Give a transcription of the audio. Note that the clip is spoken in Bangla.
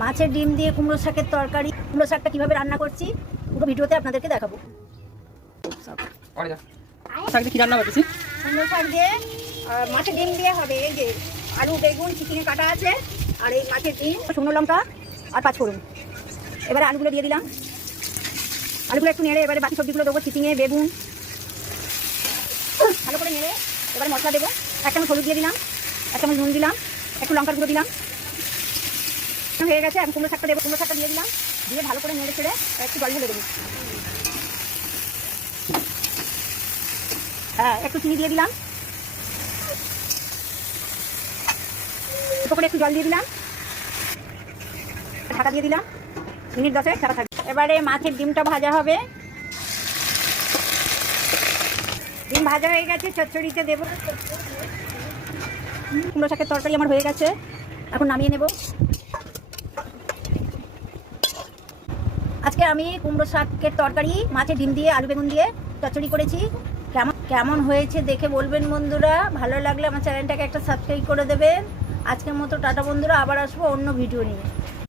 মাছের ডিম দিয়ে কুমড়ো শাকের তরকারি। কুমড়ো শাকটা কীভাবে রান্না করছি পুরো ভিডিওতে আপনাদেরকে দেখাবো। কি রান্না করতেছি? কুমড়ো শাক দিয়ে মাছের ডিম দিয়ে হবে। এই যে আলু বেগুন চিকেনে কাটা আছে, আর এই মাছের ডিম, শুকনো লঙ্কা আর পাঁচফোড়ন। এবারে আলুগুলো দিয়ে দিলাম, আলুগুলো একটু নেড়ে এবারে বাকি সবজিগুলো দেবো। চিচিঙে বেগুন ভালো করে নেড়ে এবারে মশলা দেবো। এক চামচ হলুদ দিয়ে দিলাম, এক চামচ নুন দিলাম, একটু লঙ্কার গুঁড়ো দিলাম। হয়ে গেছে। এখন কুমড়ো শাকটা দেবো, কুমড়ো শাকটা দিয়ে দিলাম, দিয়ে ভালো করে নেড়ে ছেড়ে একটু জল ঢেলে দেবো। হ্যাঁ, একটু চিনি দিয়ে দিলাম, করে একটু জল দিয়ে দিলাম, ঢাকা দিয়ে দিলাম, মিনিট 10 ঢাকা থাকবে। এবারে মাছের ডিমটা ভাজা হবে। ডিম ভাজা হয়ে গেছে, চচ্চড়িতে দেবো। কুমড়ো শাকের তরকারি আমার হয়ে গেছে, এখন নামিয়ে নেব। আজকে আমি কুমড়ো শাকের তরকারি মাছের ডিম দিয়ে আলু বেগুন দিয়ে চচ্চড়ি করেছি। কেমন হয়েছে দেখে বলবেন বন্ধুরা। ভালো লাগলে আমার চ্যানেলটাকে একটা সাবস্ক্রাইব করে দেবেন। আজকের মতো টাটা বন্ধুরা, আবার আসবো অন্য ভিডিও নিয়ে।